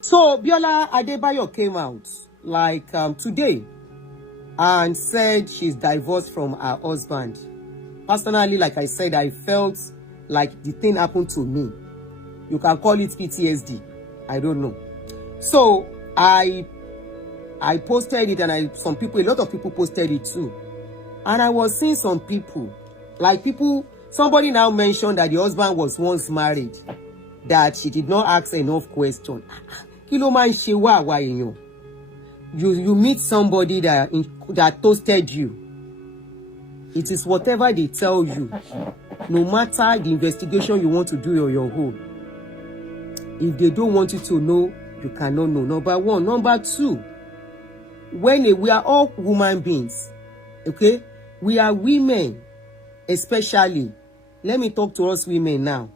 So Biola Adebayo came out like today and said she's divorced from her husband. Personally, like I said, I felt like the thing happened to me. You can call it PTSD. I don't know. So I posted it, and a lot of people posted it too. And I was seeing some people, somebody now mentioned that the husband was once married, that she did not ask enough questions. You meet somebody that toasted you. It is whatever they tell you, no matter the investigation you want to do on your own. If they don't want you to know, you cannot know. Number one. Number two, we are all human beings, okay? We are women, especially. Let me talk to us women now.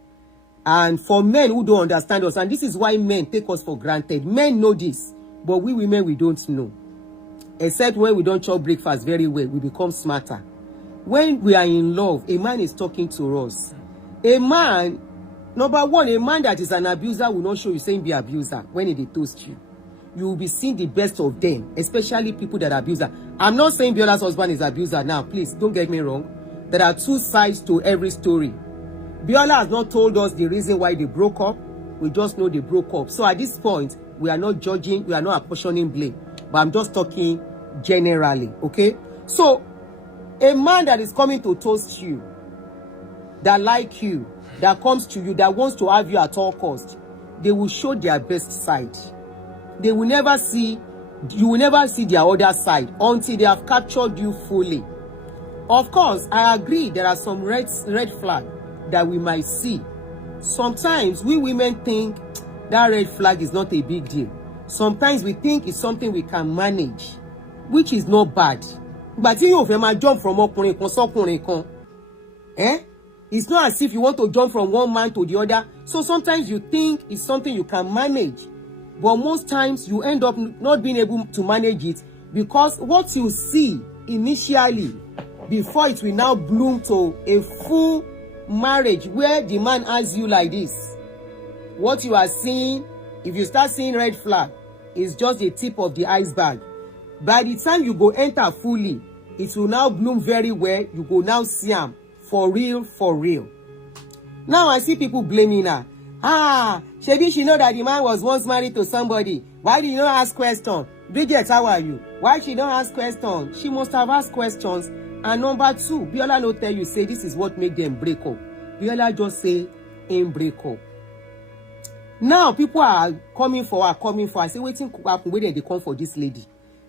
And for men who don't understand us, and this is why men take us for granted. Men know this, but we women, we don't know. Except when we don't chop breakfast very well, we become smarter. When we are in love, a man is talking to us. A man, number one, a man that is an abuser will not show you saying be abuser when they toast you. You will be seeing the best of them, especially people that are abuser. I'm not saying Biola's husband is abuser now. Please, don't get me wrong. There are two sides to every story. Biola has not told us the reason why they broke up. We just know they broke up. So at this point, we are not judging, we are not apportioning blame. But I'm just talking generally, okay? So, a man that is coming to toast you, that like you, that comes to you, that wants to have you at all costs, they will show their best side. You will never see their other side until they have captured you fully. Of course, I agree there are some red flags that we might see. Sometimes we women think that red flag is not a big deal. Sometimes we think it's something we can manage, which is not bad. But if you jump from it's not as if you want to jump from one man to the other. So sometimes you think it's something you can manage, but most times you end up not being able to manage it, because what you see initially, before it will now bloom to a full marriage where the man asks you like this, what you are seeing, if you start seeing red flag, is just the tip of the iceberg. By the time you go enter fully, it will now bloom very well. You go now see them for real, for real. Now I see people blaming her. She know that the man was once married to somebody. Why did you not ask questions? Bridget, how are you? Why she don't ask questions? She must have asked questions. And number two, Biola no tell you, say this is what made them break up. Biola just say, ain't break up. Now, people are coming for her. I say, waiting, where they come for this lady.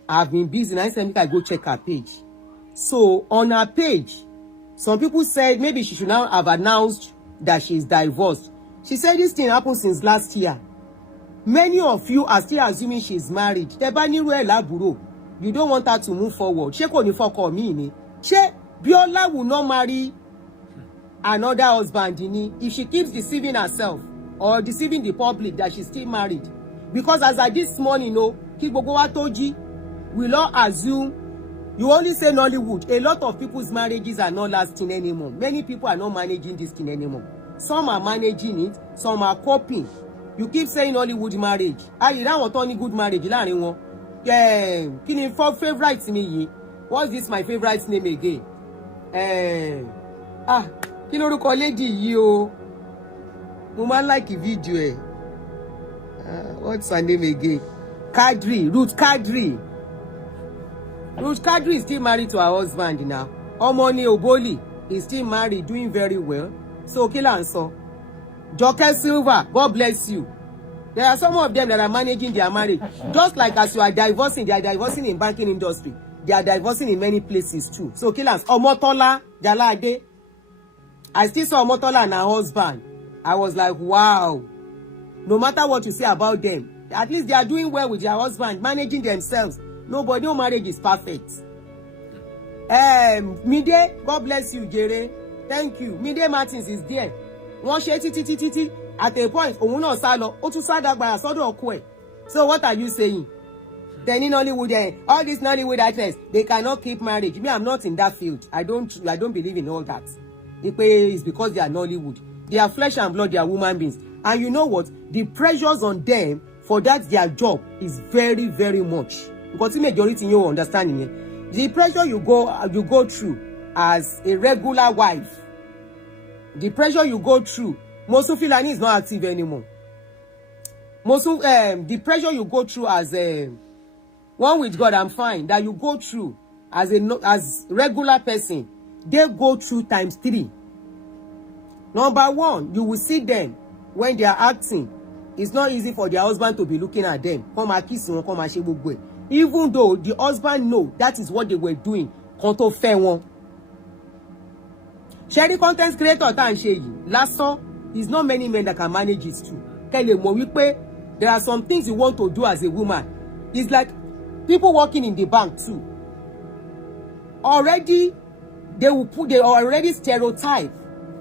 I've been busy, and I said, I go check her page. So, on her page, some people said maybe she should now have announced that she's divorced. She said this thing happened since last year. Many of you are still assuming she's married. You don't want her to move forward. Biola will not marry another husband if she keeps deceiving herself or deceiving the public that she's still married. Because as I this morning, we all assume, you only say Nollywood. A lot of people's marriages are not lasting anymore. Many people are not managing this thing anymore. Some are managing it, some are coping. You keep saying Nollywood marriage. You don't want any good marriage. Yeah, favorite to me. What's this my favorite name again? Lady you. Woman like a video. What's her name again? Ruth Kadri. Ruth Kadri is still married to her husband now. Omoni Oboli is still married, doing very well. So Kilanso. Joker Silva, God bless you. There are some of them that are managing their marriage. Just like as you are divorcing, they are divorcing in banking industry. They are divorcing in many places too. So Kilans, Omotola, Jalade. I still saw Omotola and her husband. I was like, wow. No matter what you say about them, at least they are doing well with their husband, managing themselves. No marriage is perfect. Mide, God bless you, Jere. Thank you. Mide Martins is there. One titi. At a point, Ohun náà sá lọ, ó tún sá dàgbà sọ́dọ̀ ọkọ ẹ̀. So what are you saying? Then in Nollywood, all these Nollywood actors, they cannot keep marriage. Me, I'm not in that field. I don't believe in all that. It's because they are Nollywood. They are flesh and blood, they are human beings. And you know what? The pressures on them for that their job is very, very much. Because the majority you understand it. The pressure you go through as a regular wife, the pressure you go through, Mosu Filani is not active anymore. Mosu, the pressure you go through as a one with God, I'm fine. That you go through as regular person, they go through times 3. Number 1, you will see them when they are acting. It's not easy for their husband to be looking at them. Come and kiss them, come and shake boy. Even though the husband know that is what they were doing. Konto fair one. Sharing content creator tan ṣe yìí. Lásán, is not many men that can manage it too. Kele mo wípé there are some things you want to do as a woman. It's like people working in the bank too. Already, they already stereotype,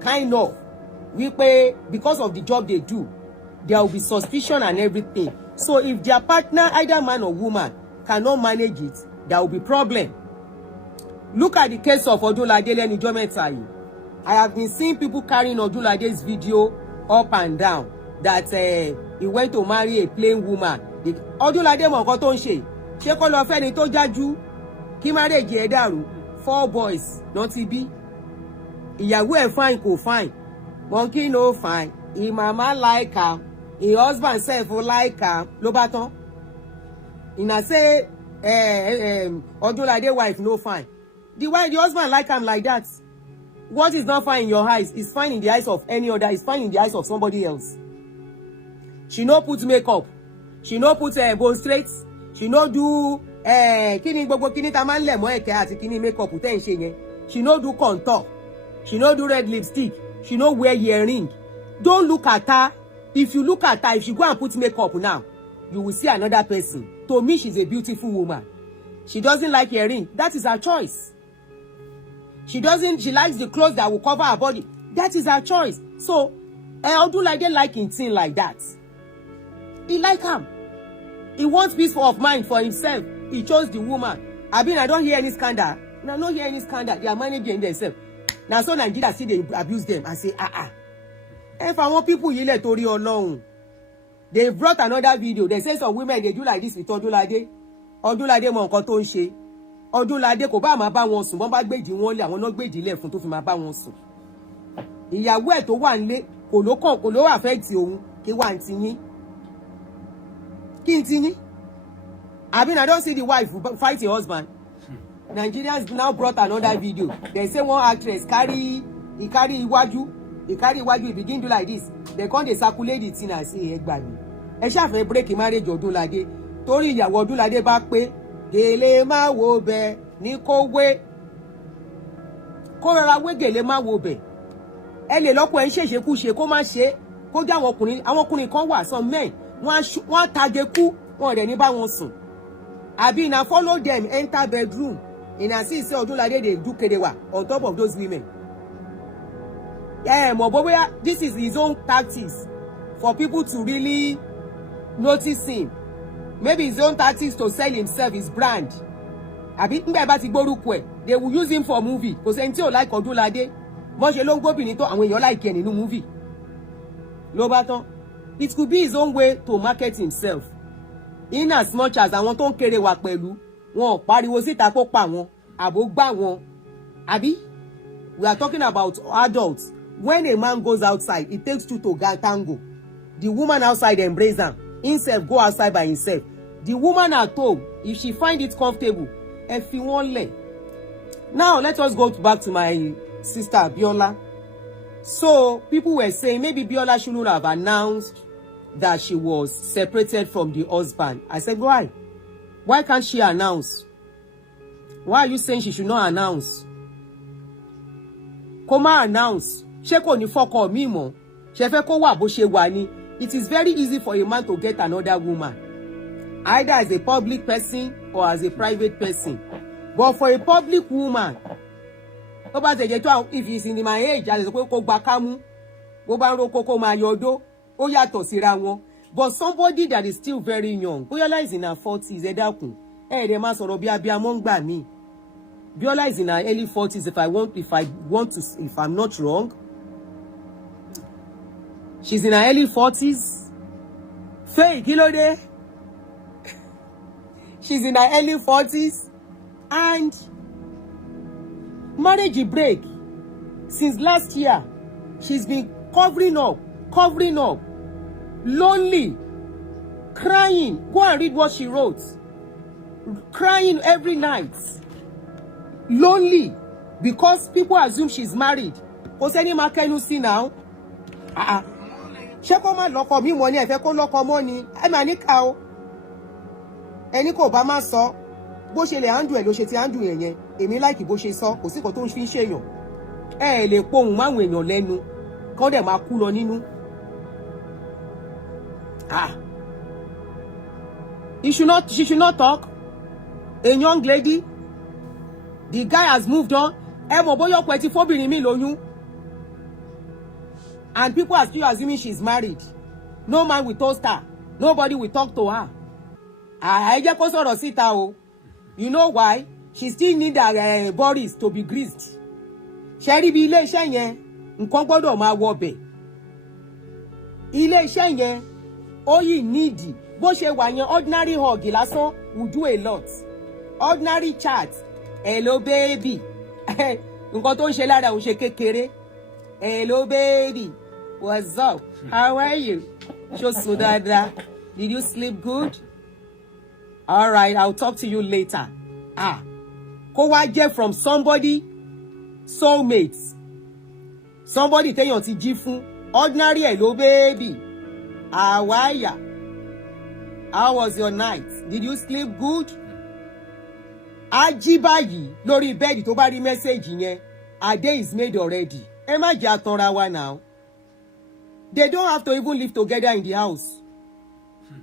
kind of. Wípé because of the job they do, there will be suspicion and everything. So if their partner, either man or woman, cannot manage it, there will be problem. Look at the case of Odunlade lẹ́nu ọjọ́ mẹ́ta yìí. I have been seeing people carrying Odunlade's video up and down that he went to marry a plain woman. Odunlade mọ nǹkan tó ń ṣe. Ṣé kó lọ fẹ́ ni tó jájú kí marriage ẹ̀ dàrú? 4 boys náà ti bí. Ìyàwó ẹ̀ fine kò fine. Monkey no fine. His mama like her. His husband self like her. Ló bá tán. Ina say Odunlade wife no fine. The husband like him like that. What is not fine in your eyes is fine in the eyes of any other. Is fine in the eyes of somebody else. She no put makeup. She no put bone straight. She no do kini gbogbo kini ta man le mo eke àti kini makeup ten ṣe yẹn. She no do contour. She no do red lipstick. She no wear earring. Don't look at her. If you look at her, if she go and put makeup now, you will see another person. To me, she's a beautiful woman. She doesn't like earring. That is her choice. She likes the clothes that will cover her body. That is her choice. So, Odunlade like him thing like that. He like him. He wants peace of mind for himself. He chose the woman. I don't hear any scandal. I don't hear any scandal. They are managing themselves. Now, so Nigeria see they abuse them and say, If I want people yile tori Ọlọ́run. They brought another video. They say some women, they do like this with Odunlade. Odunlade mọ nǹkan tó ń ṣe. Odunlade kò bá máa bá wọn sùn. Wọ́n bá gbèdì wọn lé, àwọn náà gbèdì lẹ̀ fún tó fi máa bá wọn sùn. Ìyàwó ẹ̀ tó wà nílé kò ló affect òun kí wà ń ti yín. Kí n ti yín? I don't see the wife fight her husband. Nigerians now brought another video. They say one actress carry iwájú. He carry iwájú, he begin do like this. They come dey circulate the thing and say egba mi. Ẹ ṣá fẹ́ break marriage Odunlade. Torí ìyàwó Odunlade bá pé gèlè má wo bẹ̀ ní kó wé. Kó rọra wé gèlè má wo bẹ̀. Ẹ lè lọ́pọ̀ ẹ̀ ń ṣèṣekúṣe kó má ṣe. Kó jẹ́ àwọn ọkùnrin kan wà, some men wọ́n tage kú wọn dẹ̀ ní bá wọn sùn. Àbí na follow them enter bedroom. Ina see say Odunlade dey do kerewa on top of those women. This is his own tactics for people to really notice him. Maybe his own tactics to sell himself, his brand. They will use him for movie. Because until like Odunlade, like any new movie. It could be his own way to market himself. In as much as I want to carry pẹ̀lú wọn pariwo síta kó pa wọn àbò gbá wọn. Àbí? We are talking about adults. When a man goes outside, it takes two to tango. The woman outside embrace him. Himself go outside by himself. The woman at home, if she find it comfortable, if he won't let. Now, let us go back to my sister, Biola. So, people were saying maybe Biola shouldn't have announced that she was separated from the husband. I said, why? Why can't she announce? Why are you saying she should not announce? Koma announce. She kò ní fọkọ mi mọ́. She fẹ́ kó wà bó ṣe wà ni. It is very easy for a man to get another woman, either as a public person or as a private person. But for a public woman, if he's in my age, I go gba kámú. Bó bá ro kókó máa yọdó. Ó yàtọ̀ síra wọn. But somebody that is still very young, Biola is in her 40s, ẹ dákun. Ẹ má sọ̀rọ̀ bí abiyamọ ń gbà mí. Biola is in her early 40s, if I'm not wrong. She's in her early 40s. Faye, kí ló dé? She's in her early 40s and marriage break since last year. She's been covering up, lonely, crying. Go and read what she wrote. Crying every night, lonely, because people assume she's married. Kò sẹ́ni máa kẹ́nu sí now. Ṣé kó má lọ́kọ mi mọ́ ni ẹ fẹ́ kó lọ́kọ mọ́ ni? Ẹ máa ní ká o. Ẹni kò bá má sọ bó ṣe lè handle ẹ̀ ló ṣe ti handle yẹn. Èmi like bó ṣe sọ, kò sí nǹkan tó ń fi ń ṣèyàn. Ẹ lè pohùn máwọn èèyàn lẹ́nu kán dẹ̀ máa kú lọ nínú. She should not talk. A young lady, the guy has moved on. Ẹ mọ̀ bóyá ọkọ ẹ̀ ti fóbìnrin mi lóyún. And people are still assuming she's married. No man will toast her. Nobody will talk to her. Ẹ jẹ́ kó sọ̀rọ̀ síta o. You know why? She still need her bodies to be greased. Ṣé rí bí ilé iṣẹ́ yẹn, nǹkan gbọ́dọ̀ máa wọ bẹ̀. Ilé iṣẹ́ yẹn, ó yìí nídìí. Bó ṣe wà yẹn, ordinary hug lásán will do a lot. Ordinary chat. Hello baby. Nǹkan tó ń ṣe lára òun ṣe kékeré. Hello baby. What's up? How are you? Ṣó sùn dáadáa? Did you sleep good? All right, I'll talk to you later. Kó wá jẹ́ from somebody, soulmates. Somebody téèyàn ti jí fún. Ordinary hello baby. How are ya? How was your night? Did you sleep good? Ají báyìí lórí bẹ́ẹ̀dì tó bá rí mẹ́sẹ̀gì yẹn. Her day is made already. Ẹ má jẹ́ àtànra wa now. They don't have to even live together in the house.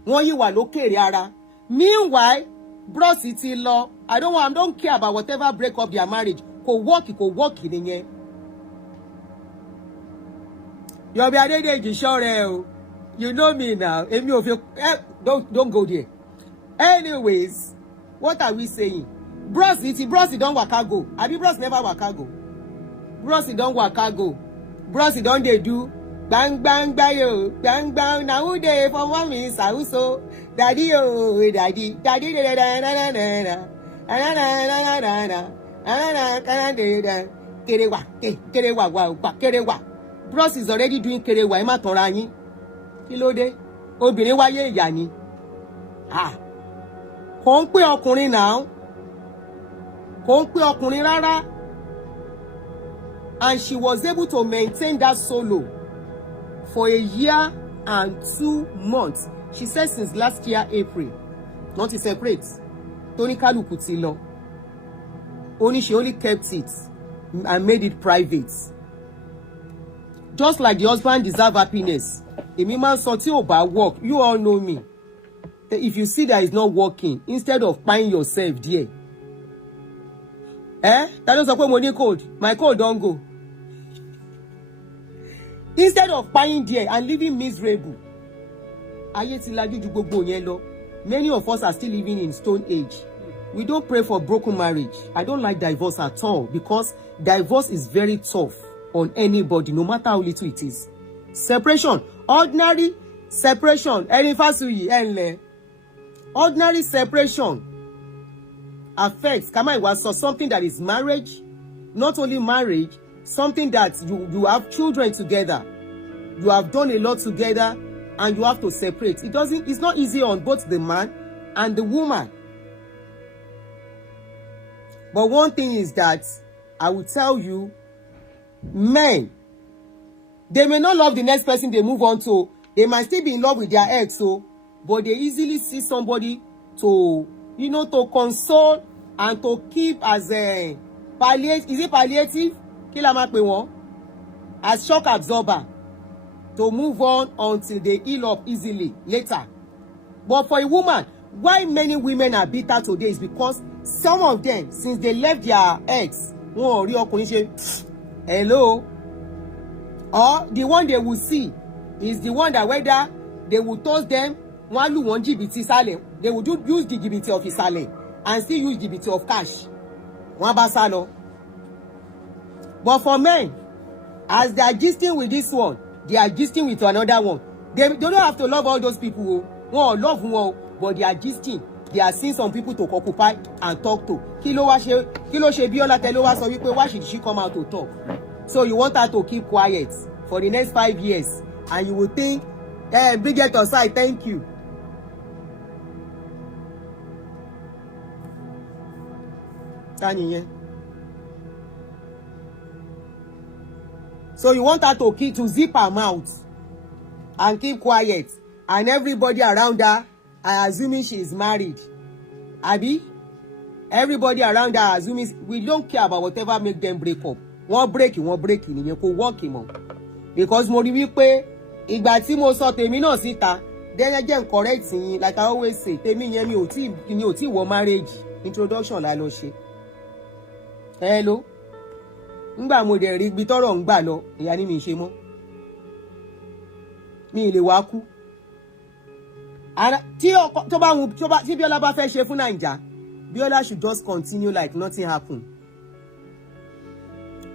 Wọ́n yìí wà lókèrè ara. Meanwhile, bros ti lọ. I don't care about whatever break up their marriage. Kò work nìyẹn. Yomi Adedeji ṣọ́rẹ́ o. You know me now. Èmi ò fi don't go there. Anyways, what are we saying? Bros don waka go. Abi bros never waka go. Bros don waka go. Bros don dey do bang bang bayo, bang bang. Na who dey for one minute sauso? Daddy oh, daddy da da da da da da. Kerewa. Bros is already doing kerewa. Ẹ má tanra yín. Kí ló dé? Obìnrin wáyé ìyá ni. Kò ń pé ọkùnrin náà. Kò ń pé ọkùnrin rárá. And she was able to maintain that solo for a year and 2 months. She said since last year April. Not to separate. Tony Kaluku ti lọ. She only kept it and made it private. Just like the husband deserve happiness. Èmi máa ń sọ tí ò bá work. You all know me. If you see that it's not working, instead of buying yourself there. Ta ló sọ pé mo ní cold? My cold don go. Instead of buying there and living miserable. Ayé ti lajú ju gbogbo yẹn lọ. Many of us are still living in stone age. We don't pray for broken marriage. I don't like divorce at all because divorce is very tough on anybody, no matter how little it is. Separation, ordinary separation, ordinary separation affects something that is marriage, not only marriage, something that you have children together, you have done a lot together, and you have to separate. It's not easy on both the man and the woman. But one thing is that I will tell you, men, they may not love the next person they move on to. They might still be in love with their ex, but they easily see somebody to, to console and to keep as a palliative. Is it palliative? As shock absorber. To move on until they heal up easily later. But for a woman, why many women are bitter today is because some of them, since they left their ex, hello, or the one they will see is the one that whether they will toast them, they will use the GBT of Sele and still use GBT of cash. But for men, as they are gisting with this one, they are gisting with another one. They don't have to love all those people. Wọn love wọn, but they are gisting. They are seeing some people to occupy and talk to. Kí ló ṣe Biola tẹ́ ló wá sọ wípé why should she come out to talk? So you want her to keep quiet for the next 5 years, and you will think, bring it aside, thank you. So you want her to zip her mouth and keep quiet, and everybody around her are assuming she is married. Abi? Everybody around her assuming we don't care about whatever make them break up. Wọ́n break nìyẹn kò work mọ́. Because mo rí wípé ìgbà tí mo sọ tèmi náà síta, then I can correct yín, like I always say, tèmi yẹn mi ò tí wọ marriage introduction la lọ ṣe. Hello. Ngbà mo dẹ̀ rí ibi tọ́rọ̀ ń gbà lọ, ìyá ni mi ṣe mọ́. Mi lè wá kú. Tí Biola bá fẹ́ ṣe fún Naija, Biola should just continue like nothing happened.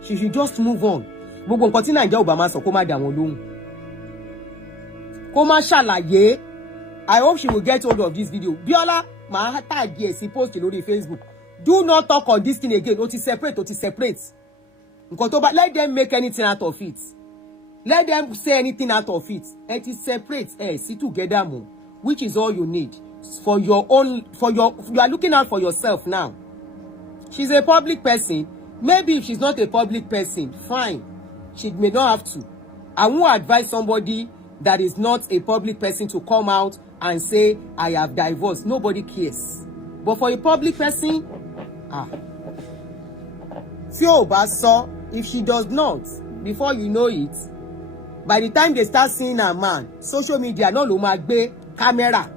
She should just move on. Gbogbo nǹkan tí Naija ò bá máa sọ kó má dá wọn lóhùn. Kó má ṣàlàyé. I hope she will get hold of this video. Biola, máa tag ẹ sí post lórí Facebook. Do not talk on this thing again. Ó ti separate. Nǹkan tó bá, let them make anything out of it. Let them say anything out of it. Ẹ ti separate, see together more, which is all you need for your own, you are looking out for yourself now. She's a public person. Maybe if she's not a public person, fine. She may not have to. I won't advise somebody that is not a public person to come out and say, I have divorced. Nobody cares. But for a public person, tí ò bá sọ, if she does not, before you know it, by the time they start seeing her man, social media náà ló máa gbé camera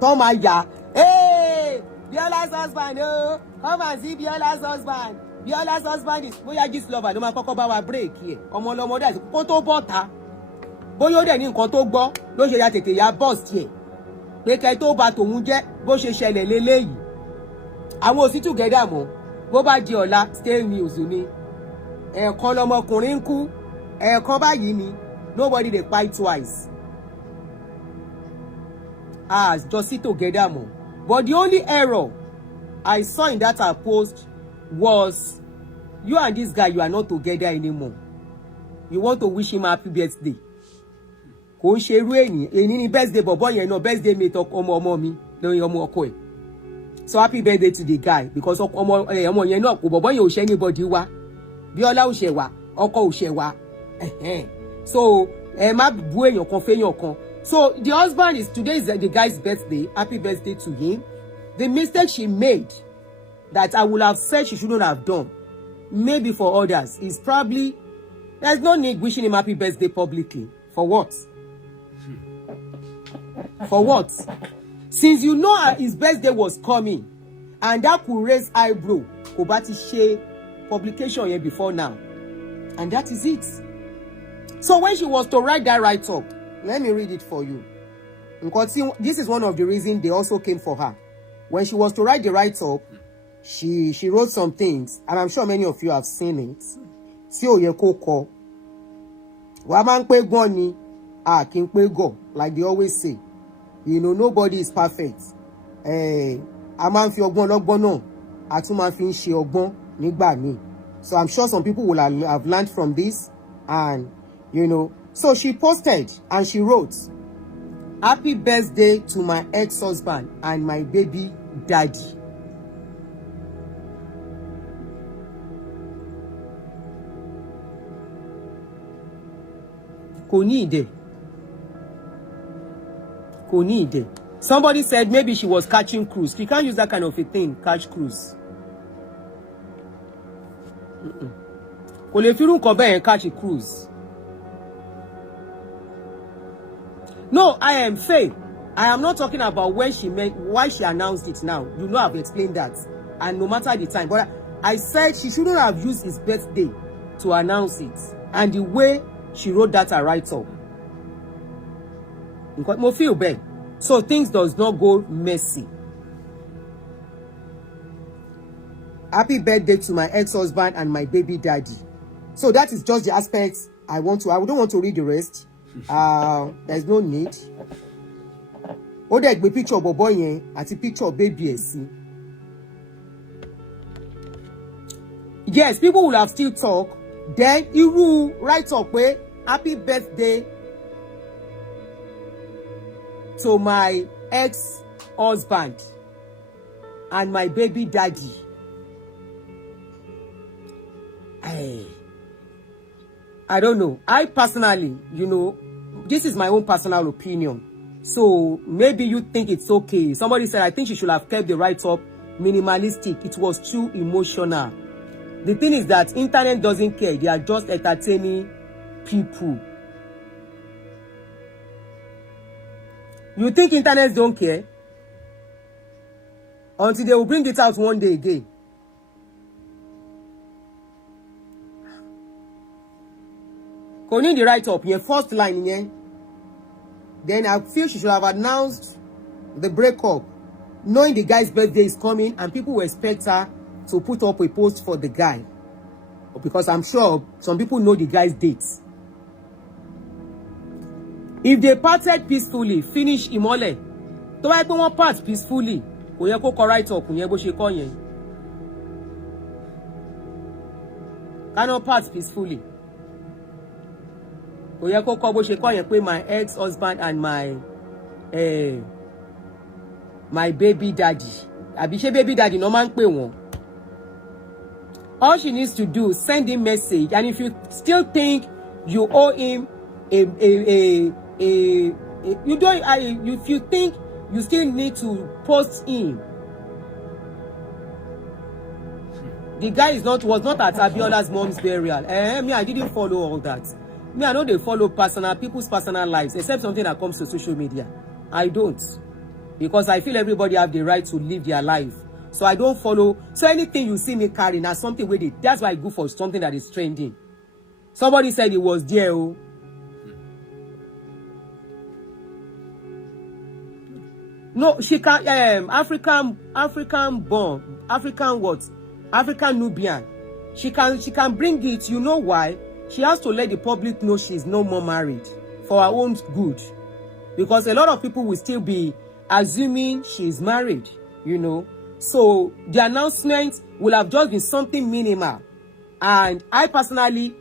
tó máa yà, hey, Biola's husband, oh, come and see Biola's husband. Biola's husband is bóyá gist lover ló máa kọ́kọ́ bá wa break here. Ọmọ ọlọ́mọdé àti kó tó bọ́ta. Bóyá ó dẹ̀ ní nǹkan tó gbọ́ ló ṣe ya tètè ya bust here. Pé kẹ́ tó bá tòun jẹ́ bó ṣe ṣẹlẹ̀ léléyìí. Àwọn ò sí together mọ́. Bó bá di ọ̀la, stay news ni. Ẹ̀ẹ̀kan lọmọkùnrin ń kú. Ẹ̀ẹ̀kan báyìí ni. Nobody dey fight twice. Just sit together more. But the only error I saw in that post was you and this guy, you are not together anymore. You want to wish him happy birthday. Kò ń ṣe irú èyí ní birthday bọ̀bọ̀ yẹn náà, birthday mate ọmọ mi lórí ọmọ ọkọ ẹ̀. So happy birthday to the guy, because ọmọ yẹn náà kò bọ̀bọ̀ yẹn ò ṣe anybody wá. Biola ò ṣe wá, ọkọ ò ṣe wá. So má bú èèyàn kan fẹ́yàn kan. So the husband today is the guy's birthday. Happy birthday to him. The mistake she made that I would have said she shouldn't have done, maybe for others, is probably there's no need wishing him happy birthday publicly. For what? For what? Since you know his birthday was coming, and that could raise eyebrow, kò bá ti ṣe publication here before now, and that is it. So when she was to write that write-up, let me read it for you. This is one of the reasons they also came for her. When she was to write the write-up, she wrote some things, and I'm sure many of you have seen it. Tí ó yẹ kó kọ. Wàá máa ń pé gan ni, kí n pé gọ̀, like they always say. You know, nobody is perfect. A máa ń fi ọgbọ́n lọ́gbọ́n náà, a tún máa fi ń ṣe ọgbọ́n nígbà míì. So I'm sure some people will have learned from this, and you know. So she posted and she wrote, "Happy birthday to my ex-husband and my baby daddy." Kò ní ìdè. Kò ní ìdè. Somebody said maybe she was catching cruise. You can't use that kind of a thing, catch cruise. Kò lè fi irú nǹkan bẹ́ẹ̀ catch a cruise. No, I am Faye. I am not talking about when she meant, why she announced it now. You know I've explained that. And no matter the time. But I said she shouldn't have used his birthday to announce it. And the way she wrote that a write-up. Mo feel bad. So things does not go messy. Happy birthday to my ex-husband and my baby daddy. So that is just the aspects I don't want to read the rest. There's no need. ó dẹ̀ gbé picture bọ̀bọ́ yẹn àti picture baby ẹ̀ sí. Yes, people will have still talk. Then irú write up pé happy birthday to my ex-husband and my baby daddy. I don't know. I personally, you know, this is my own personal opinion. So maybe you think it's okay. Somebody said, I think she should have kept the write-up minimalistic. It was too emotional. The thing is that internet doesn't care. They are just entertaining people. You think internet don't care? Until they will bring it out one day again. Kò ní the write-up, your first line, yeah. Then I feel she should have announced the breakup, knowing the guy's birthday is coming, and people will expect her to put up a post for the guy. Because I'm sure some people know the guy's dates. If they parted peacefully, finish Imole. To wá pé wọ́n part peacefully, kò yẹ kó kọ write-up yẹn bó ṣe kọ yẹn. Cannot part peacefully. Kò yẹ kó kọ bó ṣe kọ yẹn pé my ex-husband and my baby daddy. Àbí ṣé baby daddy no máa ń pè wọ́n. All she needs to do, send him message, and if you still think you owe him if you think you still need to post him. The guy was not at Abiola's mom's burial. Me, I didn't follow all that. Me, I know they follow people's personal lives, except something that comes to social media. I don't. Because I feel everybody have the right to live their life. So I don't follow. So anything you see me carrying as something with it, that's why I go for something that is trending. Somebody said it was there. Oh. No, she can African Nubian. She can bring it. You know why? She has to let the public know she's no more married for her own good. Because a lot of people will still be assuming she's married, you know. So the announcement will have just been something minimal. And I personally,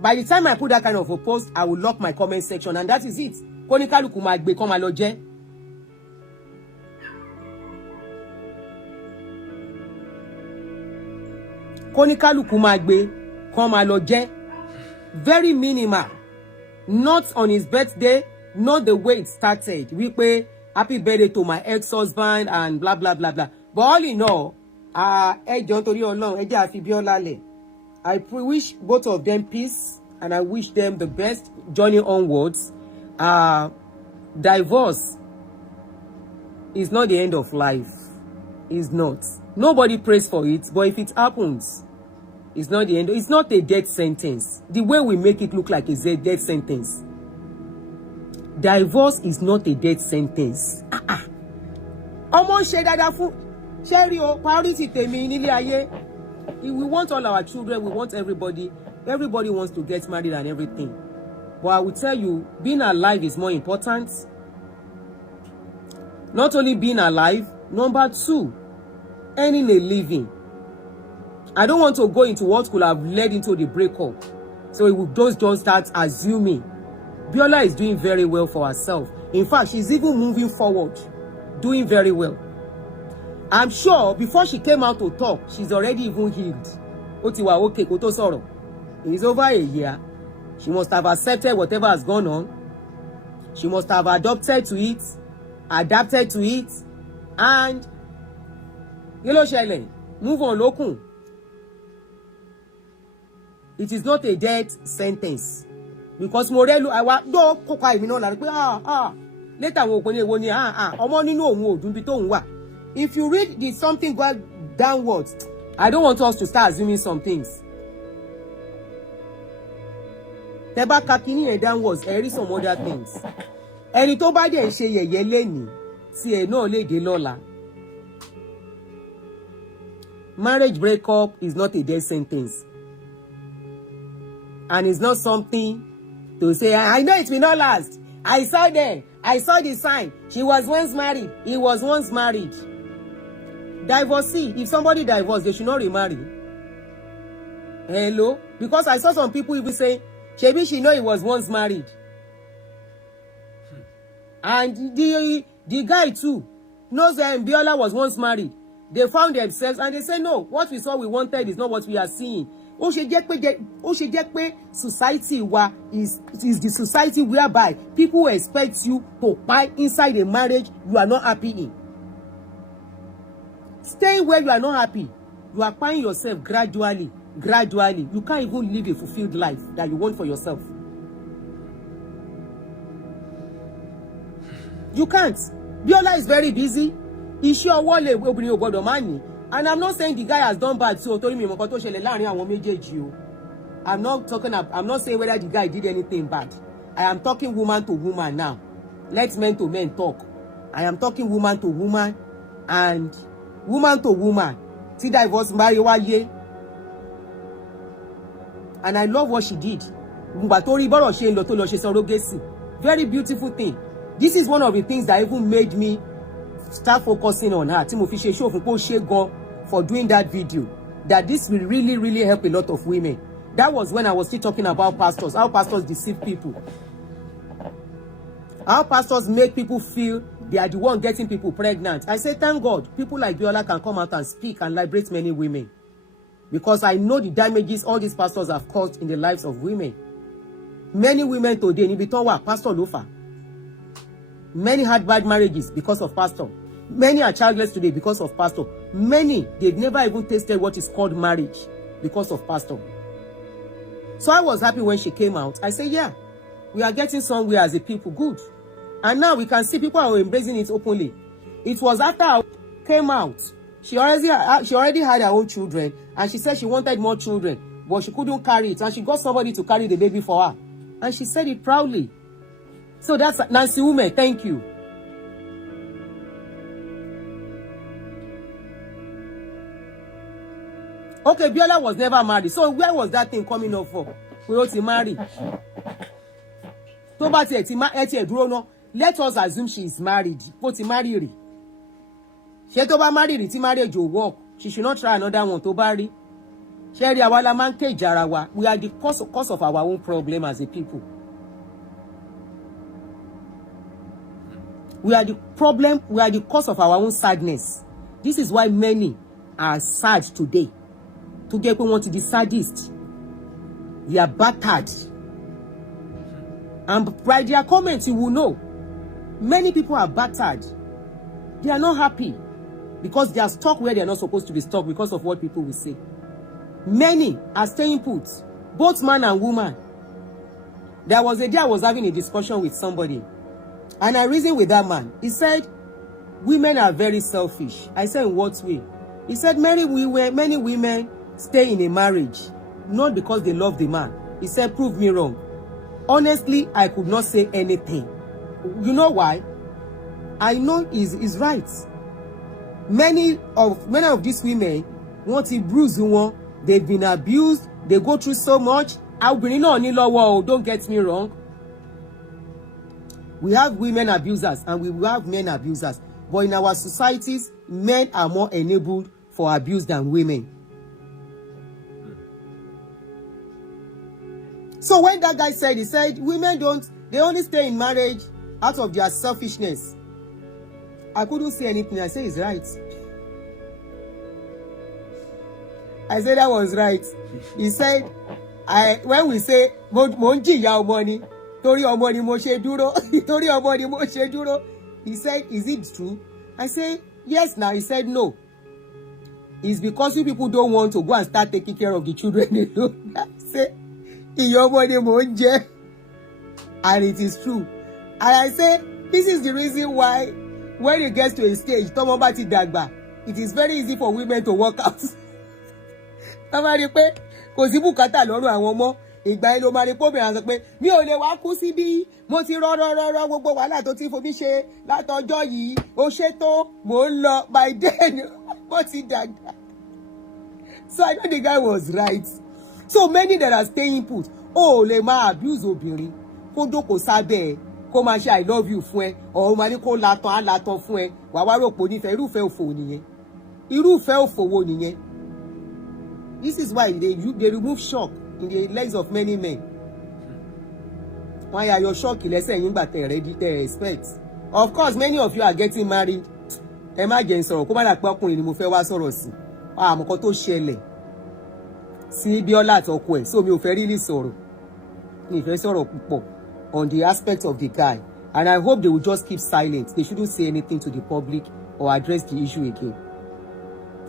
by the time I put that kind of a post, I will lock my comment section, and that is it. Konikaluku magbe koma loje. Konikaluku magbe koma loje. Very minimal. Not on his birthday, not the way it started. We pay happy birthday to my ex-husband and blah blah blah blah. But all in all, I wish both of them peace, and I wish them the best journey onwards. Divorce is not the end of life. It's not. Nobody prays for it, but if it happens, it's not the end. It's not a death sentence. The way we make it look like it's a death sentence. Divorce is not a death sentence. Almost share that food. Share your priority tèmi nílé ayé. We want all our children. We want everybody. Everybody wants to get married and everything. But I will tell you, being alive is more important. Not only being alive, number two, earning a living. I don't want to go into what could have led into the breakup. So it will just start assuming. Biola is doing very well for herself. In fact, she's even moving forward, doing very well. I'm sure before she came out to talk, she's already even healed. Otiwa okay, koto soro. It's over a year. She must have accepted whatever has gone on. She must have adapted to it, and Sele, move on, Lokun. It is not a death sentence. Because Morelu, I want do koka imi no la pe later wo ko ni ewo ni omo ninu ohun odun bi to hun wa. If you read the something go downwards, I don't want us to start assuming some things. Teba kakini e downwards, there is some other things. Ẹni tó bá dé ṣe yẹ̀yẹ́ leni tí ẹ náà lè dé lọ́la. Marriage breakup is not a death sentence. And it's not something to say, I know it will not last. I saw them. I saw the sign. She was once married. He was once married. Divorcee. If somebody divorced, they should not remarry. Hello? Because I saw some people even say, maybe she know he was once married. And the guy too knows that Biola was once married. They found themselves and they say, no, what we saw we wanted is not what we are seeing. Ó ṣe jẹ́ pé society wa is the society whereby people expect you to buy inside a marriage you are not happy in. Staying where you are not happy, you are buying yourself gradually. You can't even live a fulfilled life that you want for yourself. You can't. Biola is very busy. Iṣẹ́ ọwọ́ lè obìnrin ò gbọdọ̀ máa ní. And I'm not saying the guy has done bad so torí mi mọ̀ nǹkan tó ṣẹlẹ̀ láàrin àwọn méjèèjì o. I'm not saying whether the guy did anything bad. I am talking woman to woman now. Let men to men talk. I am talking woman to woman and woman to woman. Tí divorce marry wáyé. And I love what she did. Ìgbà tó rí bọ́rọ̀ ṣe ń lọ tó lọ ṣe surrogacy. Very beautiful thing. This is one of the things that even made me start focusing on her. Tí mo fi ṣe show fún pé ó ṣe gan for doing that video. That this will really help a lot of women. That was when I was still talking about pastors. How pastors deceive people. How pastors make people feel they are the one getting people pregnant. I say, thank God, people like Biola can come out and speak and liberate many women. Because I know the damages all these pastors have caused in the lives of women. Many women today, níbi tó wà, pastor ló fà. Many had bad marriages because of pastor. Many are childless today because of pastor. Many, they've never even tasted what is called marriage because of pastor. So I was happy when she came out. I said, yeah, we are getting somewhere as a people. Good. And now we can see people are embracing it openly. It was after I came out. She already had her own children. And she said she wanted more children. But she couldn't carry it. And she got somebody to carry the baby for her. And she said it proudly. So that's Nancy Ume. Thank you. Okay, Biola was never married. So where was that thing coming up for? We ought to marry. Let us assume she is married. Ó ti marry. Ṣé tó bá marry tí marriage will work. She should not try another one to marry. Ṣé rí àwa la máa ń cage ara wa. We are the cause of our own problem as a people. We are the problem. We are the cause of our own sadness. This is why many are sad today. To get people want to be sadist. They are battered. And by their comments, you will know. Many people are battered. They are not happy. Because they are stuck where they are not supposed to be stuck because of what people will say. Many are staying put. Both man and woman. There was a day I was having a discussion with somebody. And I reasoned with that man. He said, women are very selfish. I said, in what way? He said, many women stay in a marriage, not because they love the man. He said, prove me wrong. Honestly, I could not say anything. You know why? I know he's right. Many of these women want to bruise one. They've been abused. They go through so much. Don't get me wrong. We have women abusers and we have men abusers. But in our societies, men are more enabled for abuse than women. So when that guy said, he said, women they only stay in marriage out of their selfishness. I couldn't say anything. I said, he's right. I said, that was right. He said, when we say, money, tori omoni mo se duro, tori omoni mo se duro. He said, is it true? I said, yes now. He said, no. It's because you people don't want to go and start taking care of the children alone. I said, and it is true. And I say, this is the reason why when you get to a stage, it is very easy for women to work out. Ìgbà yẹn ló máa rí kóbìnrin sọ pé mi ò lè wá kú síbí mo ti rọ́rọ́rọ́rọ́ gbogbo wàhálà tó ti fomi ṣe látọjọ́ yìí ó ṣe tó mò ń lọ by then mo ti dàgbà. So I know the guy was right. So many that are staying put lè máa abuse obìnrin kó jókòó sábẹ́ kó máa ṣe I love you fún ẹ or máa ní kó latan á latan fún ẹ wàá wá rò pé onífẹ̀ẹ́ irúfẹ́ òfò nìyẹn irúfẹ́ òfò wo nìyẹn. This is why they remove shock in the legs of many men. Why are your shock lẹ́sẹ̀ yín gbà tẹ̀ ready tẹ̀ expect? Of course many of you are getting married. Ẹ má jẹ́ n sọ̀rọ̀ kó má dà pé ọkùnrin ni mo fẹ́ wá sọ̀rọ̀ sí. Àmọ́ kan tó ṣẹlẹ̀ sí Biola àtọkọ ẹ̀ so mi ò fẹ́ really sọ̀rọ̀. Mi ò fẹ́ sọ̀rọ̀ púpọ̀ on the aspect of the guy, and I hope they will just keep silent. They shouldn't say anything to the public or address the issue again.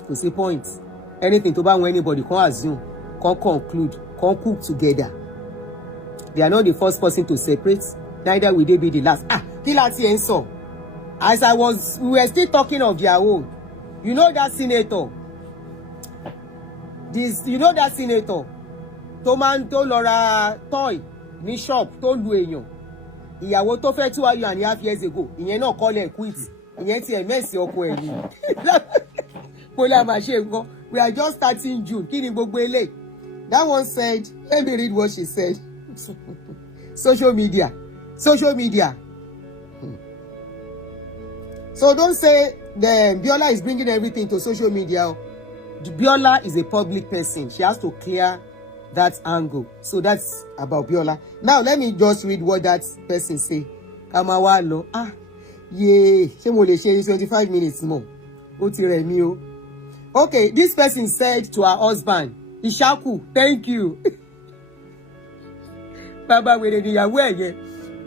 Kò sí point. Anything to ban anybody can assume, can conclude, can cook together. They are not the first person to separate, neither will they be the last. Kí la ti ẹ̀ ń sọ. As we were still talking of their own. You know that senator. You know that senator. Tó máa ń tó lọ ra toy ní shop tó lu èèyàn. Ìyàwó tó fẹ́ 2.5 years ago. Ìyẹn náà call it quit. Ìyẹn ti ẹ̀ mẹ́sì ọkọ ẹ̀ ni. Kólá máa ṣe nǹkan. We are just starting June. Kí ni gbogbo eléyìí? That one said, let me read what she said. Social media. Social media. So don't say the Biola is bringing everything to social media. Biola is a public person. She has to clear that angle. So that's about Biola. Now let me just read what that person say. Kamawalo. Yeah. Ṣé mo lè ṣe 25 minutes more? Ó ti rẹ̀ mí o. Okay, this person said to her husband, Ishaku, thank you. Baba wèrè níyàwó ẹ̀ yẹn.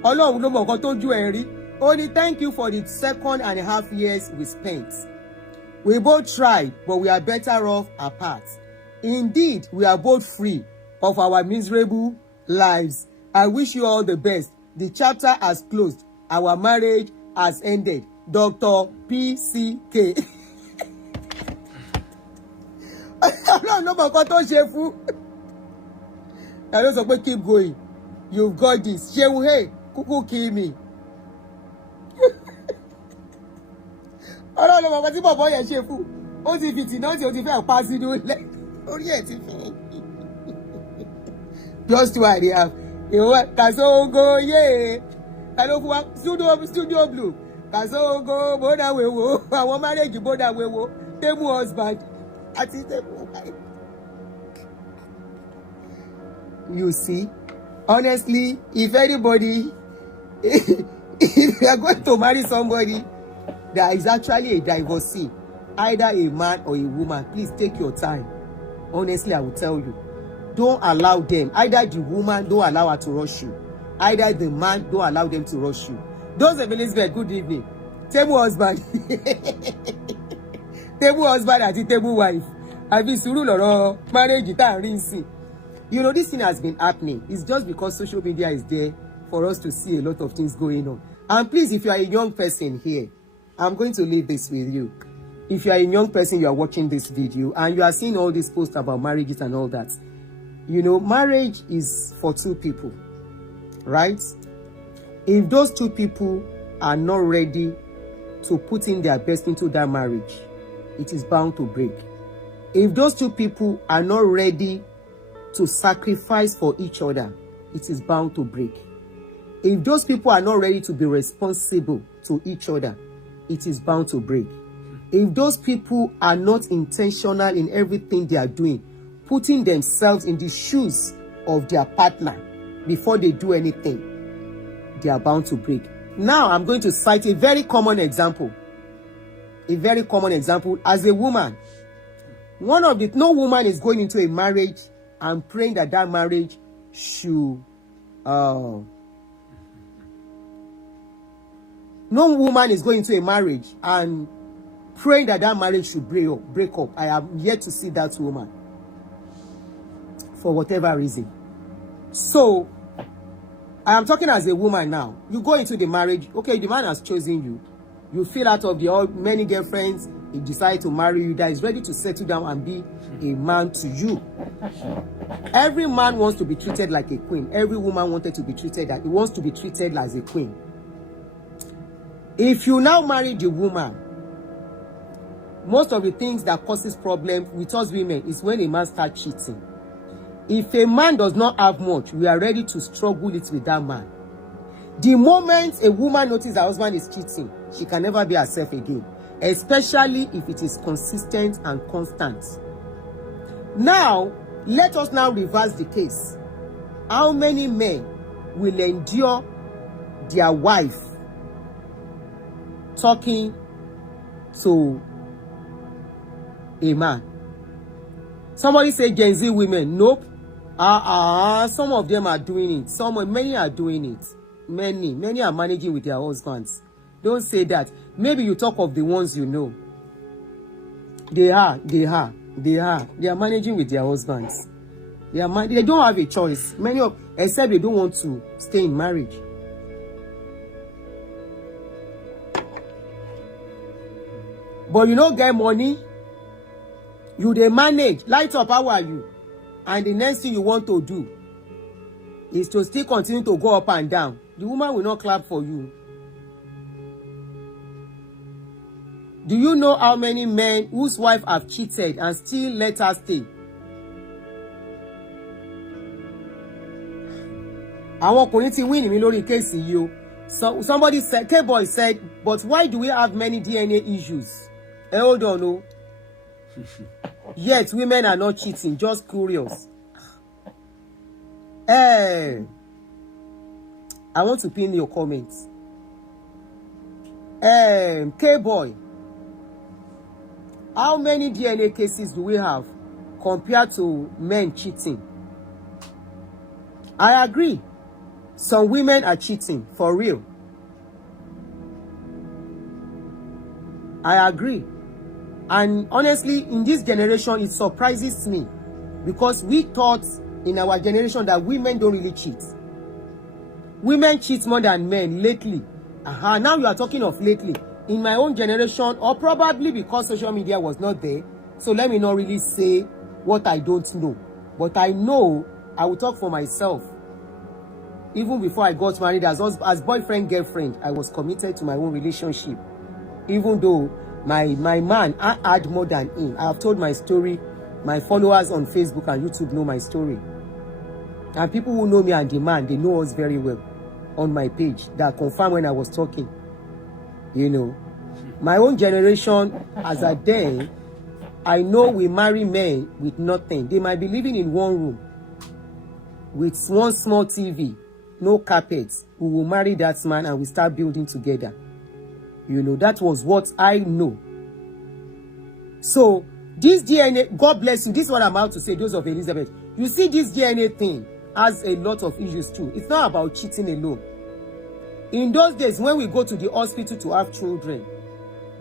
Ọlọ́run ló mọ̀ nǹkan tójú ẹ̀ rí. Only thank you for the 2.5 years we spent. We both tried, but we are better off apart. Indeed, we are both free of our miserable lives. I wish you all the best. The chapter has closed. Our marriage has ended. Dr. PCK. Ọlọ́run ló mọ̀ nǹkan tó ṣe fún. I don't sọ pé keep going. You've got this. Ṣeun, hey, kúkú kill me. Ọlọ́run ló mọ̀ nǹkan tí bọ̀bọ̀ yẹn ṣe fún. Ó ti fìtì náà tí ó ti fẹ́ pa sínú ilé. Orí ẹ̀ ti fi. Just two I have. Ìwọ Kàsóńgó yé. Ta ló fún wa studio blue. Kàsóńgó bódà wéwo. Àwọn marriage bódà wéwo. Table husband. Àti table wife. You see, honestly, if anybody, if you are going to marry somebody that is actually a divorcee, either a man or a woman, please take your time. Honestly, I will tell you, don't allow them. Either the woman, don't allow her to rush you. Either the man, don't allow them to rush you. Those of Elizabeth, good evening. Table husband. Table husband àti table wife. Àbí sùúrù lọ́rọ̀ marriage tá rí nsìn. You know, this thing has been happening. It's just because social media is there for us to see a lot of things going on. And please, if you are a young person here, I'm going to leave this with you. If you are a young person, you are watching this video, and you are seeing all these posts about marriages and all that. You know, marriage is for two people, right? If those two people are not ready to put in their best into that marriage, it is bound to break. If those two people are not ready to sacrifice for each other, it is bound to break. If those people are not ready to be responsible to each other, it is bound to break. If those people are not intentional in everything they are doing, putting themselves in the shoes of their partner before they do anything, they are bound to break. Now, I'm going to cite a very common example. A very common example. As a woman, no woman is going into a marriage and praying that that marriage should no woman is going into a marriage and praying that that marriage should break up. I am yet to see that woman, for whatever reason. So I am talking as a woman now. You go into the marriage, okay, the man has chosen you. You feel out of the many girlfriends, he decides to marry you, that is ready to settle down and be a man to you. Every man wants to be treated like a queen. Every woman wanted to be treated he wants to be treated as a queen. If you now marry the woman, most of the things that causes problems with us women is when a man starts cheating. If a man does not have much, we are ready to struggle it with that man. The moment a woman notices her husband is cheating, she can never be herself again, especially if it is consistent and constant. Now, let us now reverse the case. How many men will endure their wife talking to a man? Somebody say Gen Z women. Nope. Some of them are doing it. Many are doing it. Many are managing with their husbands. Don't say that. Maybe you talk of the ones you know. They are managing with their husbands. They don't have a choice. Except they don't want to stay in marriage. But you don't get money. They manage. Light up, how are you? And the next thing you want to do is to still continue to go up and down. The woman will not clap for you. Do you know how many men whose wife have cheated and still let her stay? Àwọn ọkùnrin ti win mi lórí case yìí o. So somebody said, K-boy said, but why do we have many DNA issues? Hold on, no. Yet women are not cheating, just curious. I want to pin your comments. K-boy, how many DNA cases do we have compared to men cheating? I agree. Some women are cheating, for real. I agree. And honestly, in this generation, it surprises me because we thought in our generation that women don't really cheat. Women cheat more than men lately. Now you are talking of lately. In my own generation, or probably because social media was not there, so let me not really say what I don't know. But I know I will talk for myself. Even before I got married, as boyfriend, girlfriend, I was committed to my own relationship. Even though my man, I had more than him. I have told my story. My followers on Facebook and YouTube know my story. And people who know me and the man, they know us very well on my page. That confirmed when I was talking. You know, my own generation, as a day, I know we marry men with nothing. They might be living in one room with one small TV, no carpets. We will marry that man and we start building together. You know, that was what I know. So, this DNA, God bless you. This is what I'm about to say, those of Elizabeth. You see, this DNA thing has a lot of issues too. It's not about cheating alone. In those days, when we go to the hospital to have children,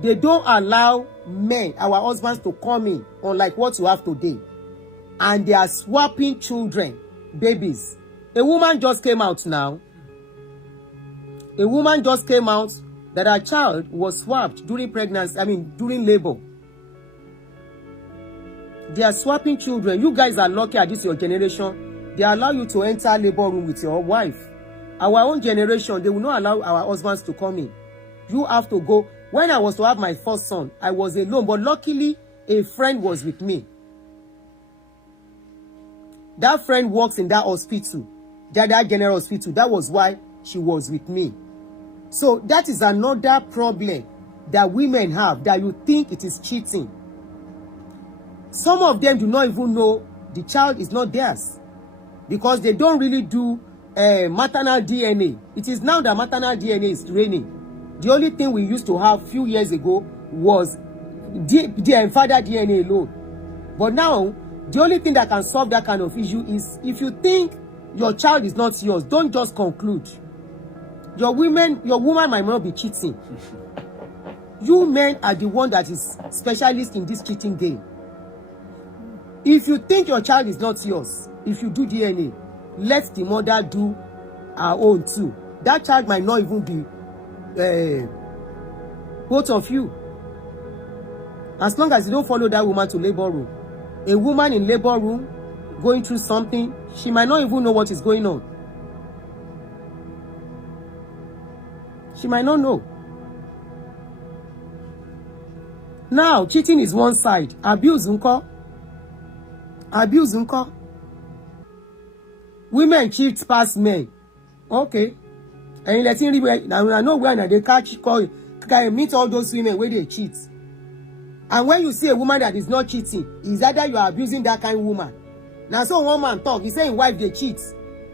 they don't allow men, our husbands, to come in, unlike what you have today. And they are swapping children, babies. A woman just came out now. A woman just came out that her child was swapped during pregnancy, during labor. They are swapping children. You guys are lucky at this your generation. They allow you to enter labor room with your wife. Our own generation, they will not allow our husbands to come in. You have to go. When I was to have my first son, I was alone, but luckily a friend was with me. That friend works in that hospital, that general hospital. That was why she was with me. So that is another problem that women have, that you think it is cheating. Some of them do not even know the child is not theirs because they don't really do maternal DNA. It is now that maternal DNA is reigning. The only thing we used to have a few years ago was father DNA alone. But now, the only thing that can solve that kind of issue is if you think your child is not yours, don't just conclude. Your woman might not be cheating. You men are the one that is specialist in this cheating game. If you think your child is not yours, if you do DNA, let the mother do her own too. That child might not even be both of you. As long as you don't follow that woman to labor room. A woman in labor room going through something, she might not even know what is going on. She might not know. Now, cheating is one side. Abuse, unko. Abuse, unko. Women cheat past men. Okay. And letting now I know where they catch call meet all those women where they cheat. And when you see a woman that is not cheating, is either you are abusing that kind of woman. Now so one man talk, he say his wife they cheat.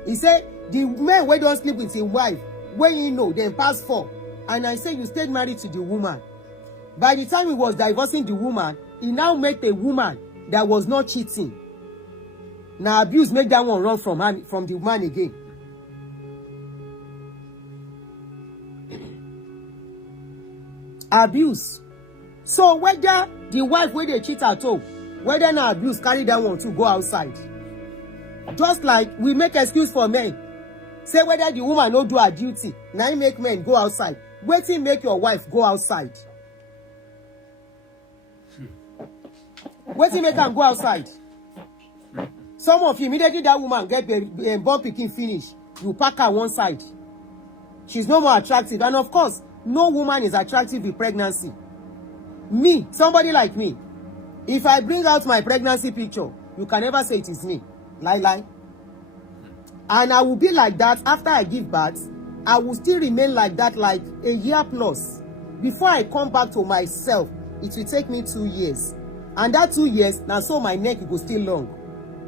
He say the men where don't sleep with his wife, when you know, then pass 4. And I say you stayed married to the woman. By the time he was divorcing the woman, he now met a woman that was not cheating. Now abuse make that one run from the man again. Abuse. So whether the wife where they cheat at home, whether na abuse carry that one to go outside. Just like we make excuse for men. Say whether the woman no do her duty, now make men go outside. Wetin make your wife go outside? Wetin make am go outside? Some of you, immediately that woman get born pikin finish, you pack her one side. She's no more attractive. And of course, no woman is attractive with pregnancy. Me, somebody like me, if I bring out my pregnancy picture, you can never say it is me. Lie. And I will be like that after I give birth. I will still remain like that like a year plus. Before I come back to myself, it will take me 2 years. And that 2 years, now so my neck will still long.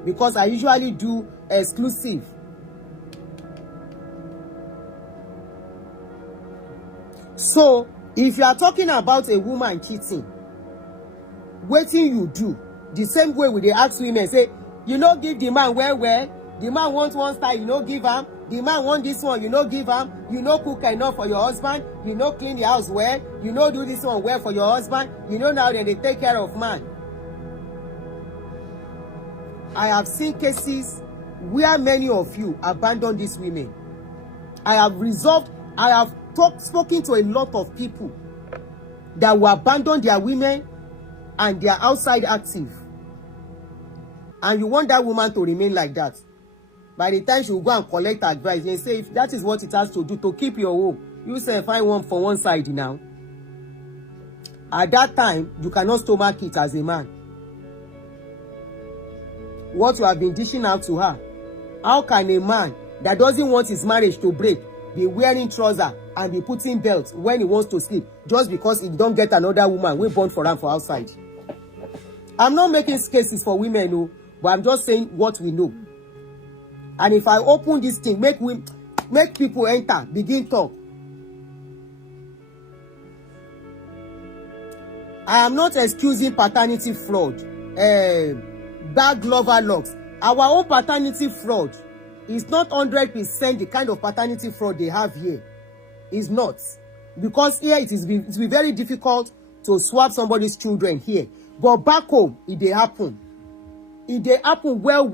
Because I usually do exclusive. So, if you are talking about a woman cheating, wetin you do, the same way we dey ask women, say, you no give the man well, the man wants one style, you no give am, the man want this one, you no give am, you no cook enough for your husband, you no clean the house well, you no do this one well for your husband, you know now then they take care of man. I have seen cases where many of you abandon these women. I have spoken to a lot of people that will abandon their women and they are outside active. And you want that woman to remain like that. By the time she will go and collect advice, they say if that is what it has to do to keep your home, you say find one for one side now. At that time, you cannot stomach it as a man. What you have been dishing out to her. How can a man that doesn't want his marriage to break be wearing trousers and be putting belts when he wants to sleep just because he don't get another woman we born for him for outside? I'm not making cases for women, no, but I'm just saying what we know. And if I open this thing, make people enter, begin talk. I am not excusing paternity fraud, bad lover locks. Our own paternity fraud is not 100% the kind of paternity fraud they have here. It's not. Because here it will be very difficult to swap somebody's children here. But back home, it dey happen. It dey happen well.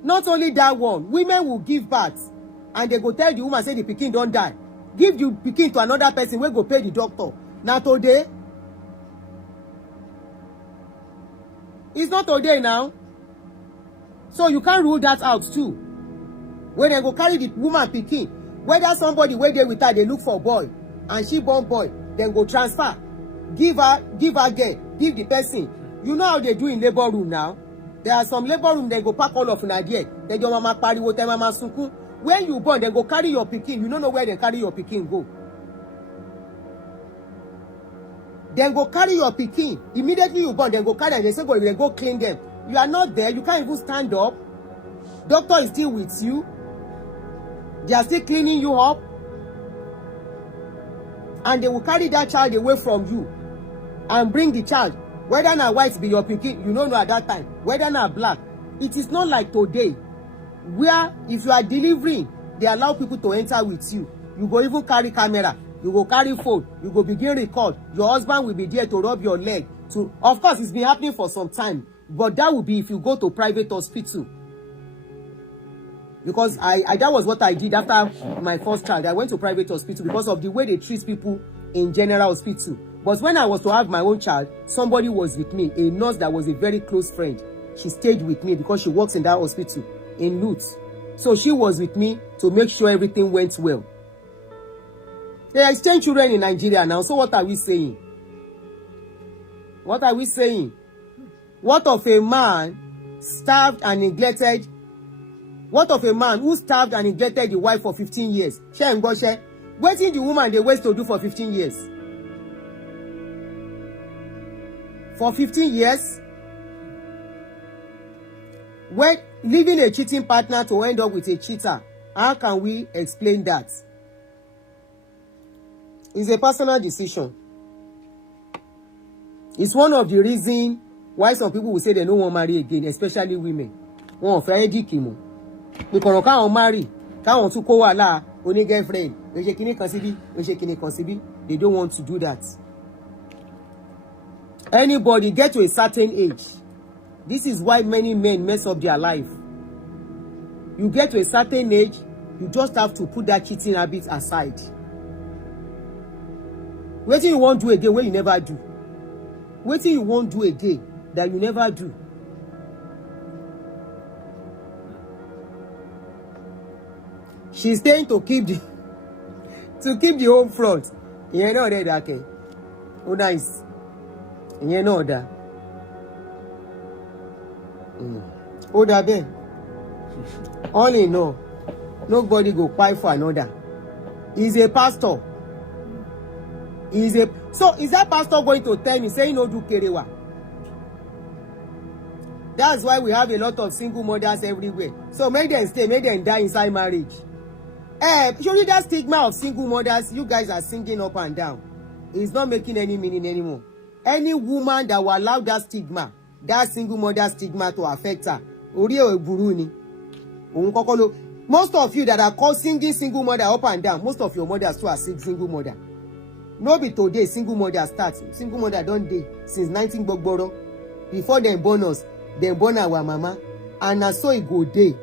Not only that one, women will give birth and they go tell the woman say the pikin don't die. Give the pikin to another person wey go pay the doctor. Now today, it's not today now. So you can't rule that out too. When they go carry the woman pikin, whether somebody wey dey with her they look for boy and she born boy, then go transfer. Give her girl, give the person. You know how they do in labor room now? There are some labor room they go pack all of una there. Then your mama pariwo, tell mama sunkún. When you born, they go carry your pikin. You don't know where they carry your pikin go. Then go carry your pikin. Immediately you born, then go carry and they say they go clean them. You are not there. You can't even stand up. Doctor is still with you. They are still cleaning you up. And they will carry that child away from you and bring the child. Whether na white be your pikin, you don't know at that time. Whether na black. It is not like today, where if you are delivering, they allow people to enter with you. You go even carry camera. You go carry phone. You go begin record. Your husband will be there to rub your leg. Of course, it's been happening for some time. But that will be if you go to private hospital. Because that was what I did after my first child. I went to private hospital because of the way they treat people in general hospital. But when I was to have my own child, somebody was with me, a nurse that was a very close friend. She stayed with me because she works in that hospital in Lutz. So she was with me to make sure everything went well. They exchange children in Nigeria now. So what are we saying? What are we saying? What of a man starved and neglected What of a man who starved and neglected the wife for 15 years? Share and go share. Wetin the woman dey waste to do for 15 years? For 15 years? When leaving a cheating partner to end up with a cheater, how can we explain that? It's a personal decision. It's one of the reasons why some people will say they don't want to marry again, especially women. Wọn ò fẹ́ díkì mọ́. Because káwọn marry, káwọn tún kó wàhálà oní girlfriend, ó ṣe kíní kan síbí, ó ṣe kíní kan síbí. They don't want to do that. Anybody get to a certain age. This is why many men mess up their life. You get to a certain age, you just have to put that cheating habit aside. Wetin you wan do again wey you never do? Wetin you wan do again that you never do? She's staying to keep the home front. Ìyẹn náà dẹ̀ dákẹ́. Oh nice. Ìyẹn náà dá. Ó dá bẹ́ẹ̀. All in all, nobody go kpai for another. He's a pastor. So is that pastor going to tell me say no do kerewa? That's why we have a lot of single mothers everywhere. So make them stay, make them die inside marriage. Surely that stigma of single mothers you guys are singing up and down is not making any meaning anymore. Any woman that will allow that stigma, that single mother stigma to affect her, orí ẹ̀ burú ni. Òun kọ́kọ́ ló. Most of you that are called singing single mother up and down, most of your mothers too are single mother. No be today single mother start. Single mother don dey since 19 gbogboro. Before dem born us, dem born our mama, and na so e go dey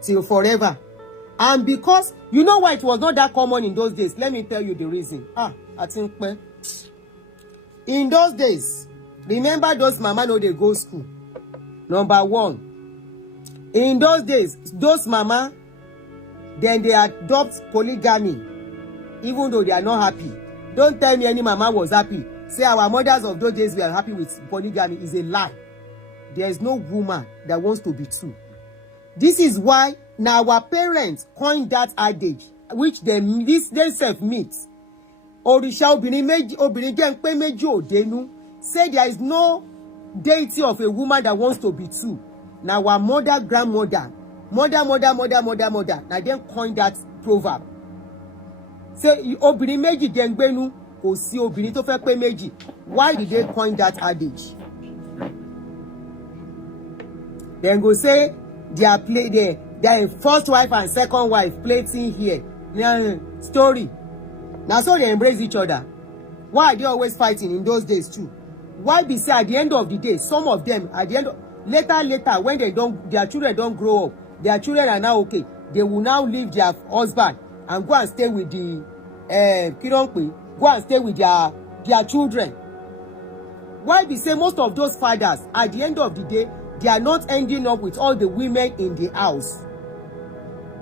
till forever. And because you know why it was not that common in those days, let me tell you the reason. I think in those days, remember those mama no dey go school. Number one, in those days, those mama, then they adopt polygamy, even though they are not happy. Don't tell me any mama was happy. Say our mothers of those days were happy with polygamy is a lie. There is no woman that wants to be two. This is why now our parents coined that adage, which they self meet. Òrìṣà obìnrin jẹ́ ń pé méjì òdenu. Say there is no deity of a woman that wants to be two. Now our mother, grandmother, mother. Now then coined that proverb. Say obìnrin méjì jẹ́ ń gbénu, kò sí obìnrin tó fẹ́ pé méjì. Why did they coin that adage? Then go say their first wife and second wife plating here. Story. Now so they embrace each other. Why are they always fighting in those days too? Why be say at the end of the day, some of them at the end of, later when their children don't grow up, their children are now okay. They will now leave their husband and go and stay with the go and stay with their children. Why be say most of those fathers at the end of the day, they are not ending up with all the women in the house.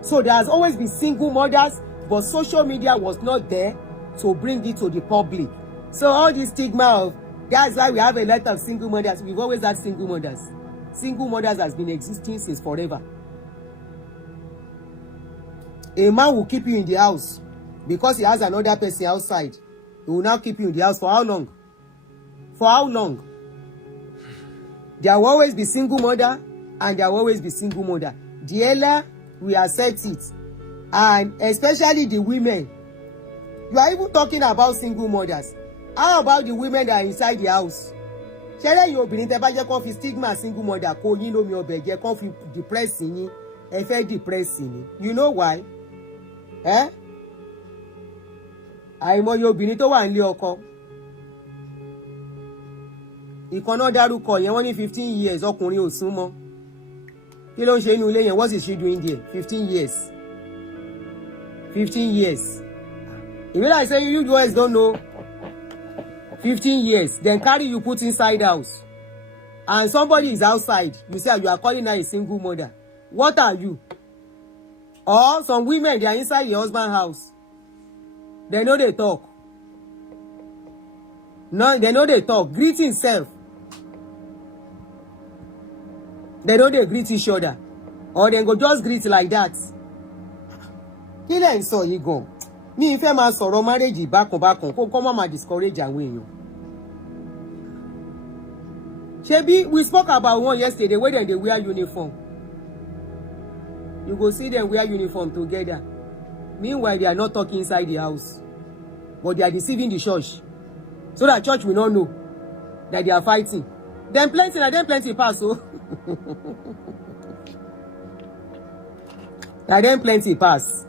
So there has always been single mothers, but social media was not there to bring it to the public. So all this stigma of, that's why we have a lot of single mothers. We've always had single mothers. Single mothers has been existing since forever. A man will keep you in the house because he has another person outside. He will now keep you in the house for how long? For how long? There will always be single mother and there will always be single mother. The earlier we accept it, and especially the women. You are even talking about single mothers. How about the women that are inside the house? Ṣẹlẹ̀ yìí obìnrin tẹ́ bá jẹ́ kó fi stigma single mother kó yín lómi ọbẹ̀ jẹ́ kó fi depress yín, ẹ fẹ́ depress yín. You know why? Àìmọye obìnrin tó wà nílé ọkọ. Ìkan náà dárúkọ yẹn wọ́n ní 15 years ọkùnrin ò sún mọ́. Kí ló ń ṣe inú ilé yẹn? What is she doing there? 15 years. 15 years. If you like say you guys don't know, 15 years, then carry you put inside house. And somebody is outside. You say you are calling her a single mother. What are you? Or some women, they are inside your husband's house. They know they talk. No, they know they talk. Greet himself. They know they greet each other. or then go just greet like that. Kí lẹ̀ ń sọ yìí gan? Mi fẹ́ máa sọ̀rọ̀ marriage bákan kó má máa discourage àwọn èèyàn. Shebi, we spoke about one yesterday where they wear uniform. You go see them wear uniform together. Meanwhile, they are not talking inside the house. But they are deceiving the church. So that church will not know that they are fighting. Then plenty pass, so. Then plenty pass.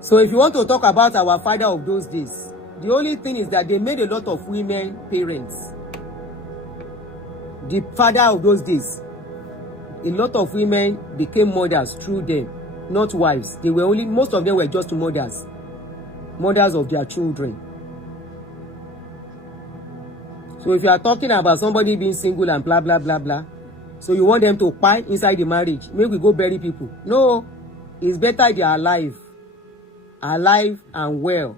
So if you want to talk about our father of those days, the only thing is that they made a lot of women parents. The father of those days, a lot of women became mothers through them, not wives. Most of them were just mothers of their children. So if you are talking about somebody being single and blah, blah, blah, blah, so you want them to fight inside the marriage, maybe we go bury people. No, it's better they are alive and well.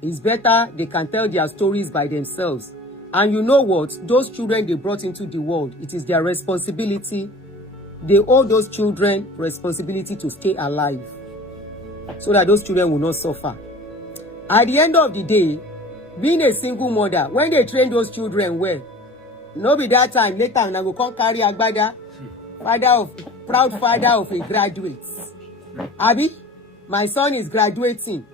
It's better they can tell their stories by themselves. And you know what? Those children they brought into the world, it is their responsibility. They owe those children responsibility to stay alive so that those children will not suffer. At the end of the day, being a single mother, when they train those children well, no be that time later and I go come carry agbada, proud father of a graduate. Abi, my son is graduating.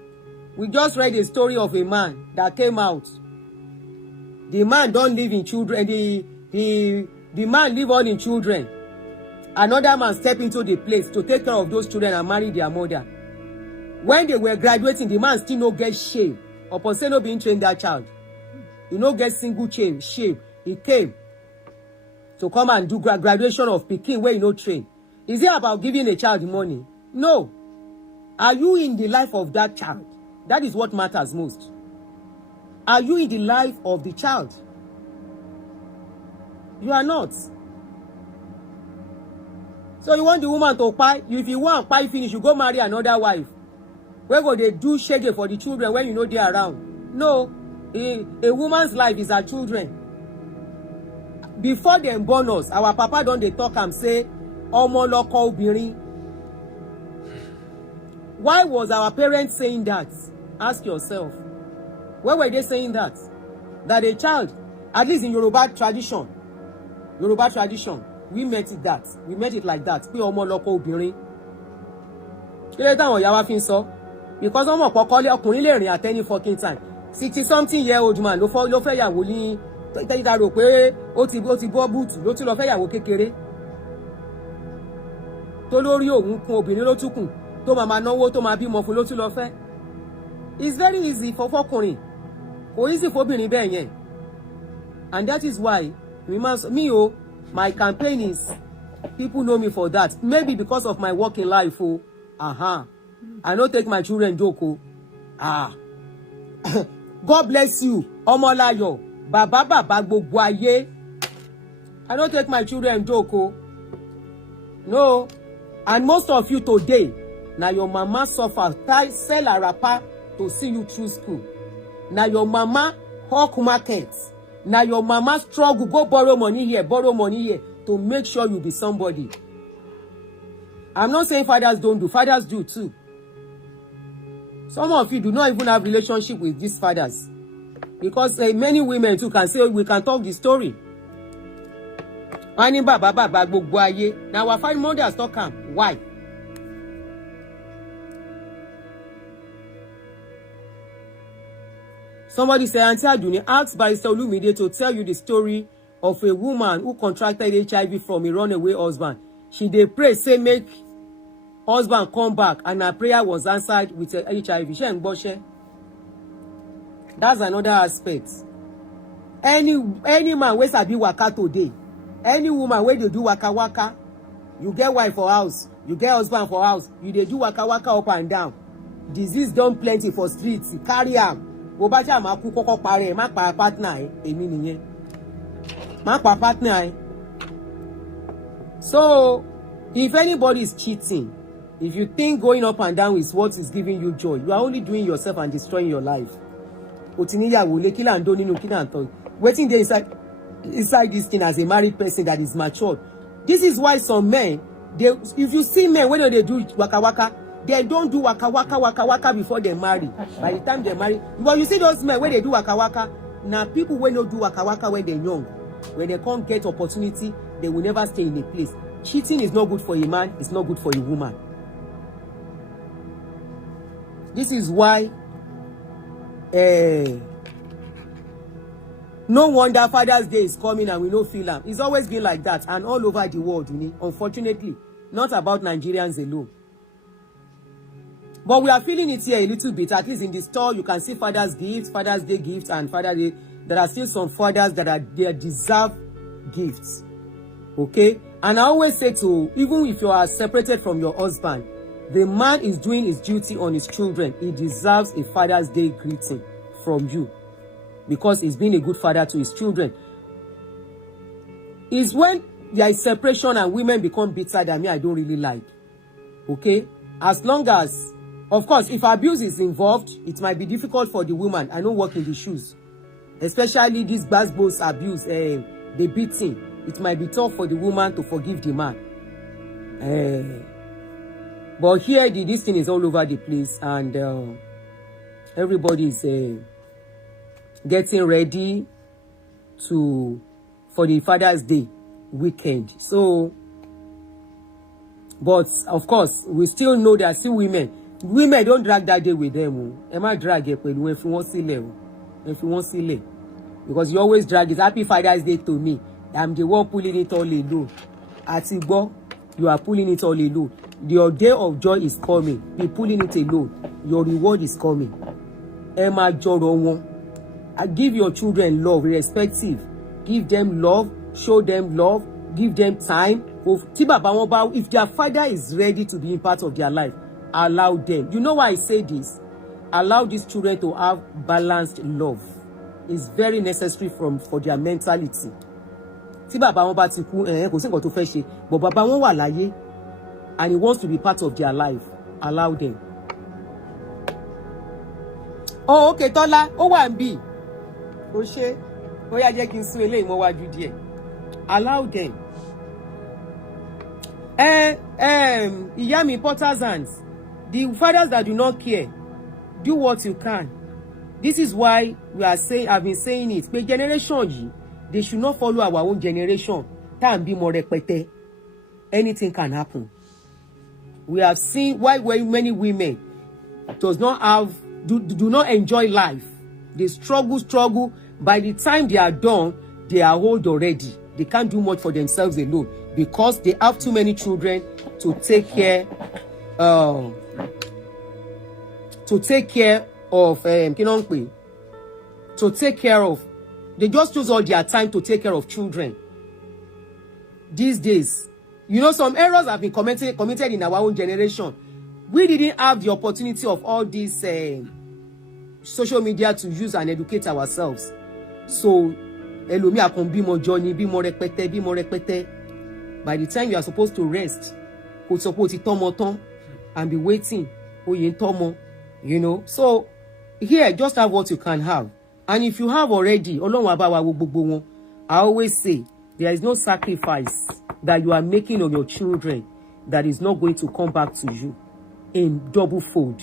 We just read a story of a man that came out. The man don't live in children. The man live on in children. Another man step into the place to take care of those children and marry their mother. When they were graduating, the man still no get shame. Upon say no being trained that child. You no get single shame. He came to come and do graduation of Peking where you no train. Is it about giving a child money? No. Are you in the life of that child? That is what matters most. Are you in the life of the child? You are not. So you want the woman to pay? If you want pay finish, you go marry another wife. Where go they do shege for the children when you know they are around? No. A woman's life is her children. Before them born us, our papa don't they talk and say, Omo loko obìnrin. Why was our parents saying that? Ask yourself. Why were they saying that? That a child, at least in Yoruba tradition, we met it like that. Pé ọmọ lọkọ obìnrin. Kí ló táwọn ìyá wa fi ń sọ? Because ọmọ kọ́kọ́ ọkùnrin lè rìn at any fucking time. 60-something-year-old man ló fẹ́ yàwó ní tẹ́tà rò pé ó ti bọ́ búùtù ló tún lọ fẹ́ yàwó kékeré. Tó lórí òun kún obìnrin ló tún kùn tó máa náwó tó máa bímọ fún ló tún lọ fẹ́. It's very easy for fọkùnrin. Kò easy fóbìnrin bẹ́ẹ̀ yẹn. And that is why my campaign is, people know me for that. Maybe because of my working life. I don't take my children joke. God bless you. Omolayo. Baba gbogbo ayé. I don't take my children joke. No. And most of you today, now your mama suffer, sell a wrapper to see you through school. Now your mama hawk market. Now your mama struggle, go borrow money here to make sure you be somebody. I'm not saying fathers don't do. Fathers do too. Some of you do not even have relationship with these fathers. Because many women too can say, we can talk the story. Now our five mothers don't come. Why? Somebody said, Auntie Aduni, asked Barrister Olumide to tell you the story of a woman who contracted HIV from a runaway husband. She dey pray, say make husband come back, and her prayer was answered with HIV. That's another aspect. Any man wey sabi waka today, any woman wey dey do waka waka, you get wife for house, you get husband for house, you dey do waka waka up and down. Disease don plenty for streets, carry am. Obaja ma ku koko pare, ma pa partner èmi nìyẹn. Ma pa partner. So, if anybody is cheating, if you think going up and down is what is giving you joy, you are only doing yourself and destroying your life. Otiniyawo le kila nínú kila nto. Waiting there inside this thing as a married person that is matured. This is why some men, if you see men, when they do waka waka, they don't do waka waka before they marry. By the time they marry, but you see those men when they do waka waka, now people when they do waka waka when they're young, when they can't get opportunity, they will never stay in a place. Cheating is not good for a man, it's not good for a woman. This is why no wonder Father's Day is coming and we no feel am. It's always been like that and all over the world, unfortunately. Not about Nigerians alone. But we are feeling it here a little bit. At least in the store, you can see Father's gifts, Father's Day gifts, and Father's Day. There are still some fathers that they deserve gifts. Okay? And I always say even if you are separated from your husband, the man is doing his duty on his children. He deserves a Father's Day greeting from you. Because he's been a good father to his children. It's when there is separation and women become bitter that I don't really like. Okay? As long as, of course, if abuse is involved, it might be difficult for the woman. I don't work in the shoes. Especially this basketball abuse, the beating. It might be tough for the woman to forgive the man. But here, this thing is all over the place. And everybody is getting ready for the Father's Day weekend. So, but of course, we still know there are still women. Women don't drag that day with them. Emma drag it when you want Sele. If you want Sele. Because you always drag it. Happy Father's Day to me. I'm the one pulling it all alone. Atigo, you are pulling it all alone. Your day of joy is coming. Be pulling it alone. Your reward is coming. Emma Joro. Give your children love, irrespective. Give them love, show them love, give them time. If their father is ready to be in part of their life, allow them. You know why I say this? Allow these children to have balanced love. It's very necessary for their mentality. But Baba won wà láyé and he wants to be part of their life. Allow them. Oh, okay, Tola. O1B. Oshe. Oya jẹ́ kí n sún eléyìí mọ́ wájú díẹ̀. Allow them. Ìyá mi Potter's hands. The fathers that do not care, do what you can. This is why I've been saying it. Pé generation yìí, they should not follow our own generation. Tá ń bímọ rẹpẹtẹ. Anything can happen. We have seen why many women do not enjoy life. They struggle. By the time they are done, they are old already. They can't do much for themselves alone because they have too many children to take care of. They just use all their time to take care of children. These days, some errors have been committed in our own generation. We didn't have the opportunity of all these social media to use and educate ourselves. So, elomi akon bimo journey, bimo repete. By the time you are supposed to rest, and be waiting, So, here, just have what you can have. And if you have already, I always say, there is no sacrifice that you are making on your children that is not going to come back to you in double fold.